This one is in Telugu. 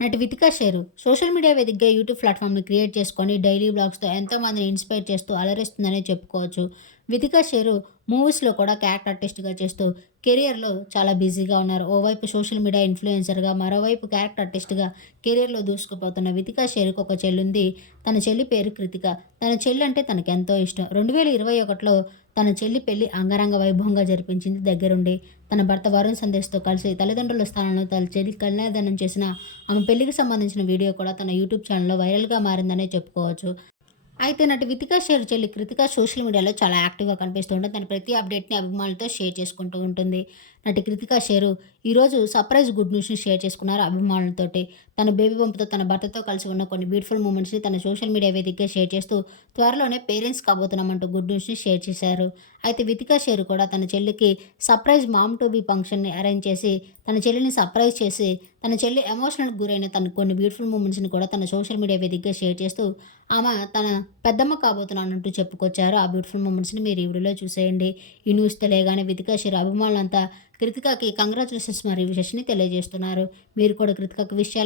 నటి వితికా షేరు సోషల్ మీడియా వేదికగా యూట్యూబ్ ప్లాట్ఫామ్ని క్రియేట్ చేసుకొని డైలీ బ్లాగ్స్తో ఎంతోమందిని ఇన్స్పైర్ చేస్తూ అలరిస్తుందనే చెప్పుకోవచ్చు. వితికా షేరు మూవీస్లో కూడా క్యారెక్టర్ ఆర్టిస్ట్గా చేస్తూ కెరియర్లో చాలా బిజీగా ఉన్నారు. ఓవైపు సోషల్ మీడియా ఇన్ఫ్లుయెన్సర్గా మరోవైపు క్యారెక్టర్ ఆర్టిస్ట్గా కెరియర్లో దూసుకుపోతున్న వితికా షేరుకు ఒక చెల్లుంది. తన చెల్లి పేరు కృతిక. తన చెల్లి అంటే తనకు ఎంతో ఇష్టం. రెండు వేల ఇరవై ఒకటిలో తన చెల్లి పెళ్ళి అంగరంగ వైభవంగా జరిపించింది దగ్గరుండి. తన భర్త వరుణ్ సందేశ్తో కలిసి తల్లిదండ్రుల స్థానంలో తన చెల్లి కన్యాదానం చేసిన ఆమె పెళ్ళికి సంబంధించిన వీడియో కూడా తన యూట్యూబ్ ఛానల్లో వైరల్గా మారిందనే చెప్పుకోవచ్చు. అయితే నటి వితికా షేర్ చెల్లి కృతిక సోషల్ మీడియాలో చాలా యాక్టివ్గా కనిపిస్తూ ఉంటుంది. తన ప్రతి అప్డేట్ని అభిమానులతో షేర్ చేసుకుంటూ ఉంటుంది. నటి కృతికా షేరు ఈరోజు సర్ప్రైజ్ గుడ్ న్యూస్ని షేర్ చేసుకున్నారు అభిమానులతోటి. తన బేబీ పంపుతో తన భర్తతో కలిసి ఉన్న కొన్ని బ్యూటిఫుల్ మూమెంట్స్ని తన సోషల్ మీడియా వేదికగా షేర్ చేస్తూ త్వరలోనే పేరెంట్స్ కాబోతున్నామంటూ గుడ్ న్యూస్ని షేర్ చేశారు. అయితే వితికా షేరు కూడా తన చెల్లికి సర్ప్రైజ్ మామ్ టు బీ ఫంక్షన్ని అరేంజ్ చేసి తన చెల్లిని సర్ప్రైజ్ చేసి తన చెల్లి ఎమోషనల్ గురైన తన కొన్ని బ్యూటిఫుల్ మూమెంట్స్ని కూడా తన సోషల్ మీడియా వేదికగా షేర్ చేస్తూ ఆమె తన పెద్దమ్మ కాబోతున్నానంటూ చెప్పుకొచ్చారు. ఆ బ్యూటిఫుల్ మూమెంట్స్ని మీరు ఈ వీడియోలో చూసేయండి. ఈ న్యూస్ తెలియగానే వితికా షేరు అభిమానులంతా కృతికకి కంగ్రాచులేషన్స్ మరియు విషస్ని తెలియజేస్తున్నారు. మీరు కూడా కృతికకు విషయాలు